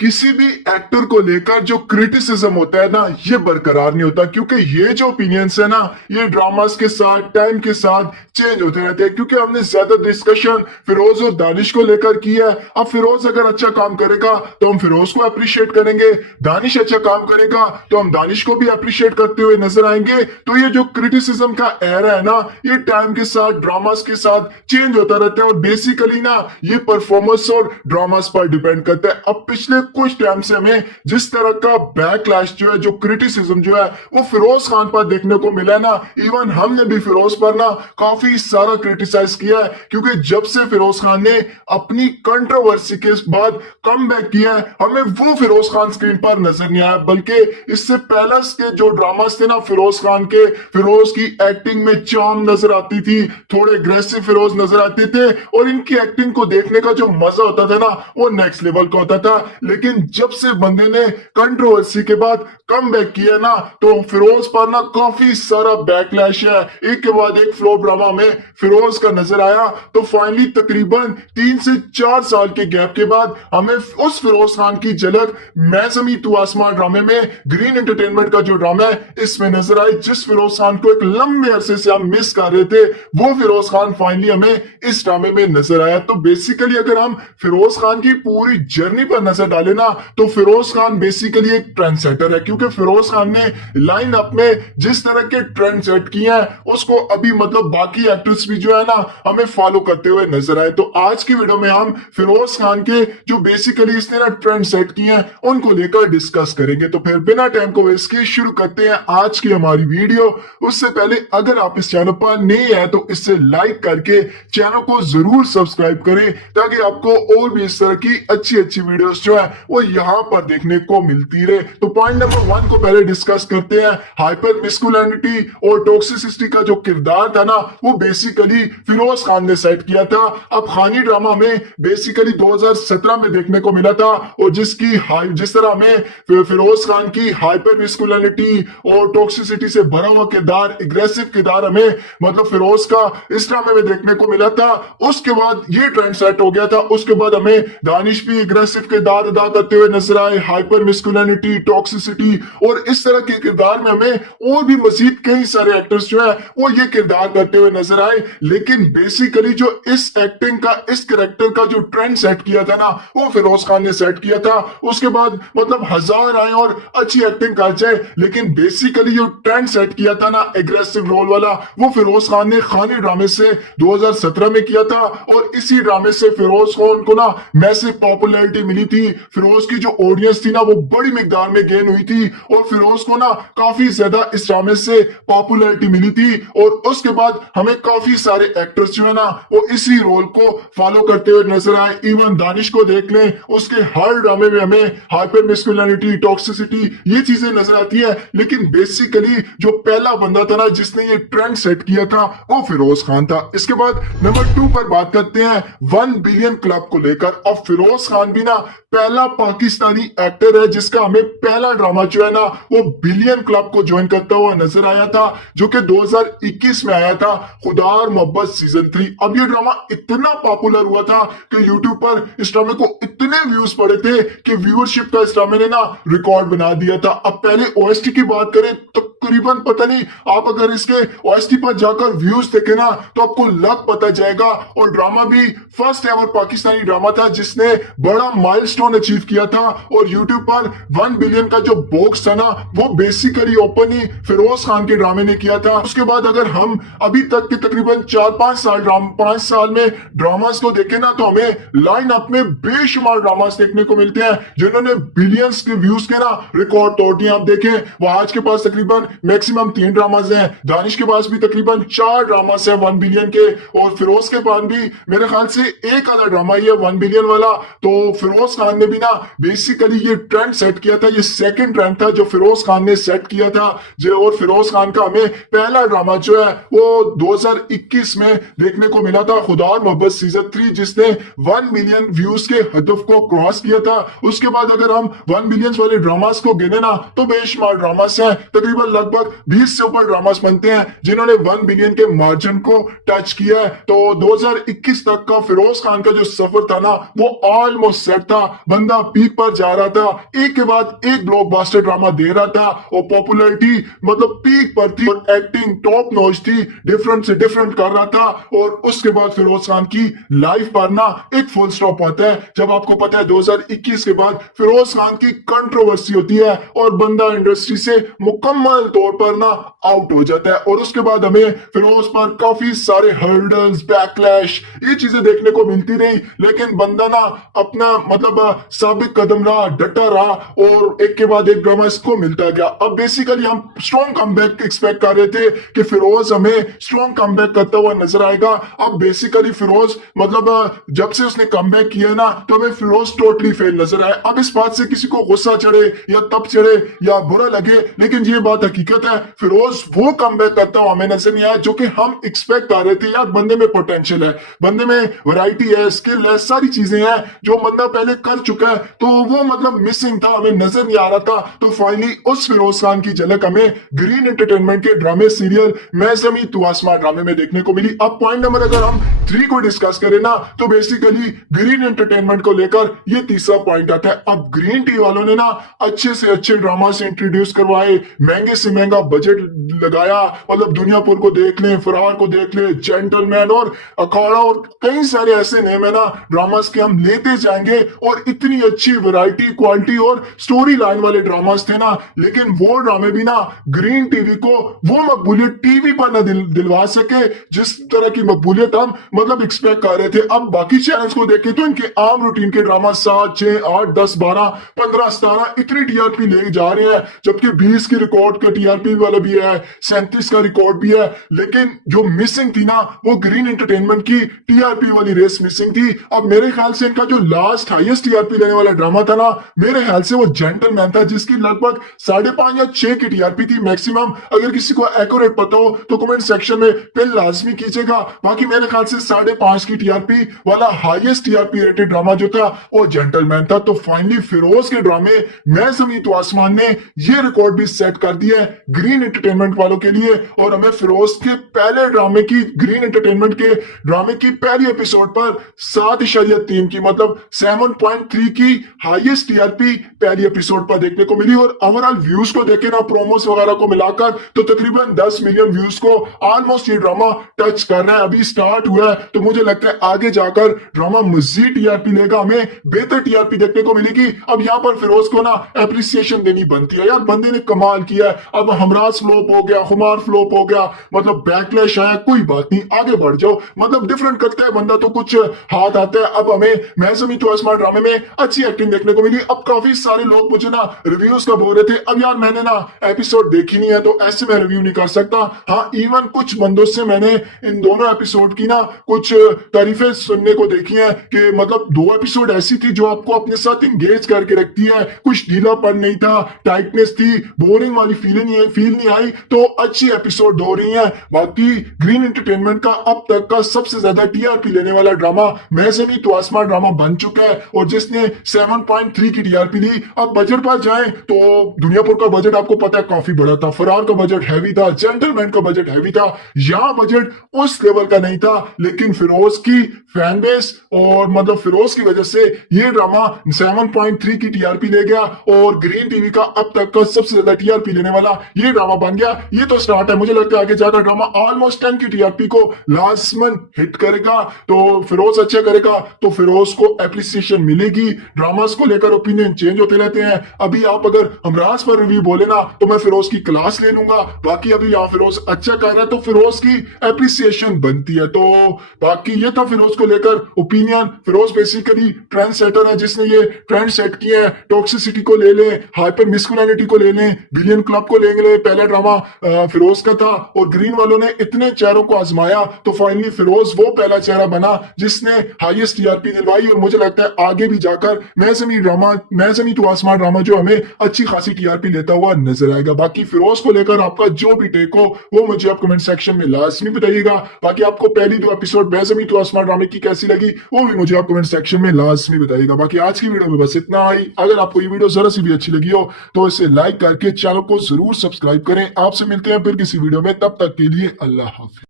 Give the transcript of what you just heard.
किसी भी एक्टर को लेकर जो क्रिटिसिज्म होता है ना, ये बरकरार नहीं होता, क्योंकि ये जो ओपिनियंस है ना, ये ड्रामास के साथ टाइम के साथ चेंज होते रहते हैं। क्योंकि हमने ज्यादा डिस्कशन फिरोज और दानिश को लेकर की है। अब फिरोज अगर अच्छा काम करेगा तो हम फिरोज को अप्रिशिएट करेंगे, दानिश अच्छा काम करेगा तो हम दानिश को भी अप्रिशिएट करते हुए नजर आएंगे। तो ये जो क्रिटिसिज्म का एरा है ना, ये टाइम के साथ ड्रामास के साथ चेंज होता रहता है और बेसिकली ना ये परफॉर्मेंस और ड्रामास पर डिपेंड करता है। अब पिछले कुछ टाइम से हमें जिस तरह का बैकलैश जो है, जो क्रिटिसिज्म जो है वो फिरोज खान पर देखने को मिला है ना, इवन हमने भी फिरोज पर ना काफी सारा क्रिटिसाइज किया है। क्योंकि जब से फिरोज खान ने अपनी कंट्रोवर्सी के बाद कमबैक किया है, हमें वो फिरोज खान स्क्रीन पर नजर नहीं आया, बल्कि इससे पहले के जो ड्रामास थे ना फिरोज खान के, फिरोज की एक्टिंग में चार्म नजर आती थी, थोड़े अग्रेसिव फिरोज नजर आते थे और इनकी एक्टिंग को देखने का जो मजा होता था ना, वो नेक्स्ट लेवल का होता था। लेकिन जब से बंदे ने कंट्रोवर्सी के बाद कम बैक किया ना, तो फिरोज पर ना काफी सारा बैकलैश है। एक के बाद एक फ्लॉप ड्रामा में फिरोज का नजर आया। तो फाइनली तकरीबन 3 से 4 साल के गैप के बाद हमें उस फिरोज खान की झलक मैं जमी तू आसमान ड्रामे में, ग्रीन एंटरटेनमेंट का जो ड्रामा है इसमें नजर आई। जिस फिरोज खान को एक लंबे अरसे से हम मिस कर रहे थे, वो फिरोज खान फाइनली हमें इस ड्रामे में नजर आया। तो बेसिकली अगर हम फिरोज खान की पूरी जर्नी पर नजर डालें ना, तो फिरोज खान बेसिकली एक ट्रेंड सेटर है। क्योंकि फिरोज खान ने लाइन अप में जिस तरह के ट्रेंड सेट किए हैं, उसको अभी मतलब बाकी एक्टर्स भी जो है ना हमें फॉलो करते हुए नजर आए। तो आज की वीडियो में हम फिरोज खान के जो बेसिकली इसने ना ट्रेंड सेट किए हैं उनको लेकर डिस्कस करेंगे। तो फिर बिना टाइम को वेस्ट किए शुरू करते हैं आज की हमारी वीडियो। उससे पहले अगर आप इस चैनल पर नए हैं तो इसे लाइक करके चैनल को जरूर सब्सक्राइब करें, ताकि आपको और भी इस तरह की अच्छी अच्छी वीडियोस जो है वो यहाँ पर देखने को मिलती रहे। तो पॉइंट नंबर 1 को पहले डिस्कस करते हैं। हाइपर मैस्कुलिनिटी और टॉक्सिसिटी का जो किरदार था ना, वो बेसिकली फिरोज खान ने सेट किया था। अब खानी ड्रामा में बेसिकली 2017 में देखने को मिला था, और जिस तरह में फिरोज खान की हाइपर मैस्कुलिनिटी और टॉक्सिसिटी से भरा हुआ किरदार, एग्रेसिव किरदार हमें मतलब फिरोज का इस ड्रामे में देखने को मिला था, उसके बाद ये ट्रेंड सेट हो गया था। उसके बाद हमें दानिश भी एग्रेसिव किरदार अदा करते हुए नजर आए, हाइपर मैस्कुलिनिटी, टॉक्सिसिटी, और इस तरह के किरदार में हमें और भी मजीद कई सारे एक्टर्स जो है वो ये किरदार करते हुए नजर आए। लेकिन बेसिकली जो इस एक्टिंग का, इस कैरेक्टर का जो ट्रेंड सेट किया था ना, वो फिरोज खान ने सेट किया था। उसके बाद मतलब हजार आए और अच्छी एक्टिंग कर जाए, लेकिन बेसिकली जो ट्रेंड सेट किया था ना एग्रेसिव रोल वाला, वो फिरोज खान ने खानी ड्रामे से 2017 में किया था। और इसी ड्रामे से फिरोज खान को ना मैसिव पॉपुलैरिटी मिली थी। फिरोज की जो ऑडियंस थी ना वो बड़ी मिकदार में गेन हुई थी, और फिरोज को ना काफी ज्यादा इस ड्रामे से पॉपुलैरिटी मिली थी। और उसके बाद हमें काफी सारे एक्टर्स जो है ना वो इसी रोल को फॉलो करते हुए नजर आए। इवन दानिश को देख लें, उसके हर ड्रामे में हमें हाइपर मैस्कुलिनिटी, टॉक्सिसिटी, ये चीजें नजर आती है। लेकिन बेसिकली जो पहला बंदा था ना जिसने ये ट्रेंड सेट किया था, वो फिरोज खान था। इसके बाद नंबर 2 पर बात करते हैं 1 बिलियन क्लब को लेकर। अब फिरोज खान भी ना पहला पाकिस्तानी एक्टर है जिसका हमें पहला ड्रामा जो है ना वो बिलियन क्लब को ज्वाइन करता हुआ नजर आया था, जो कि 2021 में आया था, खुदा और मोहब्बत सीजन 3। अब ये ड्रामा इतना पॉपुलर हुआ था कि यूट्यूब पर इस ड्रामे को इतने व्यूज पड़े थे कि व्यूअरशिप का इस ड्रामे ने ना रिकॉर्ड बना दिया था। अब पहले ओएसटी की बात करें तो तकरीबन पता नहीं, आप अगर इसके ओएसटी पर जाकर व्यूज देखे ना तो आपको लग पता जाएगा। और ड्रामा भी फर्स्ट एवर पाकिस्तानी ड्रामा था जिसने बड़ा माइलस्टोन अचीव किया था। और यूट्यूब पर 1 बिलियन का जो बॉक्स था ना वो बेसिकली ओपन ही फिरोज खान के ड्रामे ने किया था। उसके बाद अगर हम अभी तक के तकरीबन 5 साल में ड्रामास को देखें ना, तो हमें लाइन अप में बेशुमार ड्रामास देखने को मिलते हैं जिन्होंने बिलियंस के व्यूज के ना रिकॉर्ड तोड़ दिए। आप देखें, वहाज के पास तकरीबन मैक्सिमम 3 ड्रामास हैं, दानिश के पास भी तकरीबन 4 ड्रामास हैं 1 बिलियन के, और फिरोज के पास भी मेरे ख्याल से एक आधा ड्रामा ही है 1 बिलियन वाला। तो फिरोज खान ने भी ना बेसिकली ये ट्रेंड सेट किया था, ये सेकंड ट्रेंड था जो फिरोज खान ने सेट किया था। और फिरोज खान का हमें पहला ड्रामा जो है वो 2021 में देखने को मिला था, खुदा और मोहब्बत सीजन 3, जिसने 1 मिलियन व्यूज के हदफ को क्रॉस किया था। उसके बाद अगर हम 1 बिलियन वाले ड्रामास को गिने ना तो बेशुमार ड्रामास हैं, तकरीबन लगभग 20 से ऊपर ड्रामास बनते हैं जिन्होंने 1 बिलियन के मार्जिन को टच किया है। तो 2021 तक का फिरोज खान का जो सफर था ना वो ऑलमोस्ट सेट था, बंदा पीक पर जा रहा था, एक के बाद एक ब्लॉकबस्टर ड्रामा दे रहा था और पॉपुलैरिटी मतलब पीक पर थी और एक्टिंग टॉप नॉच थी, डिफरेंट से डिफरेंट कर रहा था। और उसके बाद फिरोज खान की लाइफ पर ना एक फुल स्टॉप आता है जब आपको पता है 2021 के बाद फिरोज खान की कंट्रोवर्सी होती है और बंदा इंडस्ट्री से मुकम्मल तौर पर ना आउट हो जाता है। और उसके बाद हमें फिरोज पर काफी सारे हर्डल्स, बैकलैश, ये चीजें देखने को मिलती रही, लेकिन बंदा ना अपना मतलब साबित कदम रहा, डटा रहा और एक के बाद एक ड्रामा इसको मिलता गया। अब बेसिकली हम स्ट्रॉन्ग कमबैक एक्सपेक्ट कर रहे थे कि फिरोज हमें स्ट्रॉन्ग कमबैक करता हुआ नजर आएगा। अब बेसिकली फिरोज मतलब जब से उसने कमबैक किया ना तो हमें फिरोज टोटली फेल नजर आया। अब इस बात से किसी को गुस्सा चढ़े या तब चढ़े या बुरा लगे, लेकिन ये बात हकीकत है, फिरोज वो कमबैक करता हुआ हमें नजर नहीं आया जो कि हम एक्सपेक्ट कर रहे थे। यार बंदे में पोटेंशियल है, बंदे में वैरायटी है, स्किल है, सारी चीजें हैं जो बंदा पहले कर चुका है, तो वो मतलब मिसिंग था, हमें नजर नहीं आ रहा था। तो फाइनली उस फिरोज खान की झलक हमें ग्रीन एंटरटेनमेंट के ड्रामे सीरियल मैं ज़मीं तू आसमां ड्रामे में देखने को मिली। अब पॉइंट नंबर अगर हम 3 को डिस्कस करें ना तो बेसिकली ग्रीन एंटरटेनमेंट को लेकर ये तीसरा पॉइंट आता है। अब ग्रीन टी वालों ने ना अच्छे से अच्छे ड्रामा से इंट्रोड्यूस करवाए, महंगे से महंगा बजट लगाया, मतलब दुनियापुर को देख ले, फरार को देख ले, जेंटलमैन और अखाड़ा और कई सारे ऐसे नेम है ना ड्रामास के हम लेते जाएंगे। और इतनी अच्छी वैरायटी, क्वालिटी और स्टोरी लाइन वाले ड्रामास थे ना, लेकिन वो ड्रामे भी ना ग्रीन टीवी को वो मकबूलियत टीवी पर ना दिलवा सके जिस तरह की मकबूलियत हम मतलब एक्सपेक्ट कर रहे थे। अब बाकी चैनल्स को देखें तो इनके आम रूटीन के ड्रामा 7, 6, 8, 10, 12, 15, 17 इतनी टीआरपी ले जा रहे हैं, जबकि 20 की रिकॉर्ड का टीआरपी वाला भी है, 37 का रिकॉर्ड भी है। लेकिन जो मिसिंग थी ना वो ग्रीन एंटरटेनमेंट की टीआरपी वाली रेस मिसिंग थी। अब मेरे ख्याल से इनका जो लास्ट हाईएस्ट टीआरपी लेने वाला ड्रामा था ना, मेरे ख्याल से वो जेंटलमैन था जिसकी लगभग 5.5 या 6 की टीआरपी थी मैक्सिमम। अगर किसी को एक्यूरेट पता हो तो कमेंट सेक्शन में पिन लाजमी कीजिएगा। बाकी मेरे ख्याल से 5.5 की टीआरपी वाला हाईएस्ट टीआरपी रेटेड ड्रामा जो था वो जेंटलमैन था। तो फाइनली फिरोज के ड्रामे मैं ज़मीं तू आसमान ने ये रिकॉर्ड भी सेट कर दिया है ग्रीन एंटरटेनमेंट वालों के लिए। और हमें फिरोज के पहले ड्रामे की, ग्रीन एंटरटेनमेंट के ड्रामे की पहली एपिसोड पर 7.3 की मतलब 7.3 की हाईएस्ट टीआरपी पहली एपिसोड पर देखने को मिली। और ओवरऑल व्यूज को देखे ना, प्रोमोस वगैरह को मिलाकर तो तकरीबन 10 मिलियन व्यूज को ऑलमोस्ट ये ड्रामा टच कर रहा है। अभी स्टार्ट हुआ है तो मुझे लगता है आगे जाकर ड्रामा मजीद टीआरपी लेगा, हमें बेहतर टीआरपी देखने को मिलेगी। अब यहाँ पर फिरोज को ना एप्रिसिएशन देनी बनती है, यार बंदे ने कमाल किया है। अब हमराज फ्लॉप हो गया, खुमार फ्लॉप हो गया, मतलब बैकलैश आया, कोई बात नहीं, आगे बढ़ जाओ, मतलब डिफरेंट करता है बंदा तो कुछ हाथ आता है। अब हमें मैं ज़मीं तू आसमां ड्रामे में अच्छी एक्टिंग देखने को मिली। अब काफी सारे लोग मुझे ना रिव्यूज का बोल रहे थे, अब यार मैंने ना एपिसोड देखी नहीं है तो ऐसे मैं रिव्यू नहीं कर सकता। हाँ, इवन कुछ बंदों से मैंने इन दोनों एपिसोड की ना कुछ तारीफें सुनने को देखी है कि मतलब 2 एपिसोड ऐसी थी जो आपको अपने साथ इंगेज करके रखती है, कुछ ढीलापन नहीं था, टाइटनेस थी, बोरिंग वाली फील नहीं आई। तो अच्छी एपिसोड हो रही है। बाकी ग्रीन एंटरटेनमेंट का अब तक का सबसे ज्यादा टीआरपी लेने वाला ड्रामा मैं ज़मीं तू आसमां ड्रामा बन चुका है और जिसने 7.3 की टीआरपी ली। अब बजट पर जाए तो दुनियापुर का बजट आपको पता है काफी बड़ा था, फरार का बजट हैवी था, जेंटलमैन का बजट हैवी था, यहाँ बजट उस लेवल का नहीं था। लेकिन फिरोज की फैन बेस और मतलब फिरोज की वजह से ये ड्रामा 7.3 की टीआरपी ले गया और ग्रीन टीवी का अब तक का सबसे ज्यादा टीआरपी लेने वाला ये ड्रामा बन गया। ये तो स्टार्ट है, मुझे लगता है आगे जाकर ड्रामा ऑलमोस्ट 10 की टीआरपी को लाजमन हिट करेगा। तो फिरोज अच्छा करेगा तो फिरोज को एप्रिसिएशन मिलेगी। ड्रामास को लेकर ओपिनियन चेंज होते रहते हैं। अभी आप अगर हमराज पर रिव्यू बोले ना तो मैं फिरोज की क्लास ले लूंगा। बाकी अभी यहाँ फिरोज अच्छा कर रहा है तो फिरोज की एप्रिसिएशन बनती है। तो बाकी ये था फिरोज को लेकर opinion. Firoz basically trend setter है जिसने ये ट्रेंड सेट किया है। टॉक्सिसिटी को ले लें, हाइपर मिस्कुलिनिटी को ले लें, बिलियन क्लब को ले लें, पहला ड्रामा फिरोज का था और ग्रीन वालों ने इतने चेहरों को आजमाया तो फाइनली फिरोज वो पहला चेहरा बना जिसने हाईएस्ट टीआरपी दिलवाई। और मुझे लगता है आगे भी जाकर मैं ज़मीं तू आसमां ड्रामा जो हमें अच्छी खासी टीआरपी लेता हुआ नजर आएगा। बाकी फिरोज को लेकर आपका जो भी टेक हो वो मुझे आप कमेंट सेक्शन में लाजमी बताइएगा। बाकी आपको पहली 2 एपिसोड मैं ज़मीं तू आसमां ड्रामे की कैसी लगी वो भी मुझे आप कमेंट सेक्शन में लाजमी बताइएगा। बाकी आज की वीडियो में बस इतना ही। अगर आपको ये वीडियो जरा सी भी अच्छी लगी हो तो इसे लाइक करके चैनल को जरूर जरूर सब्सक्राइब करें। आपसे मिलते हैं फिर किसी वीडियो में, तब तक के लिए अल्लाह हाफिज।